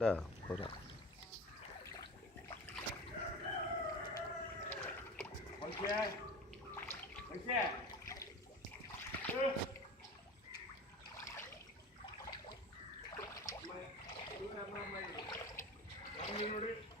കേട്ടാ പോരാ. Hãy subscribe cho kênh Ghiền Mì Gõ để không bỏ lỡ những video hấp dẫn.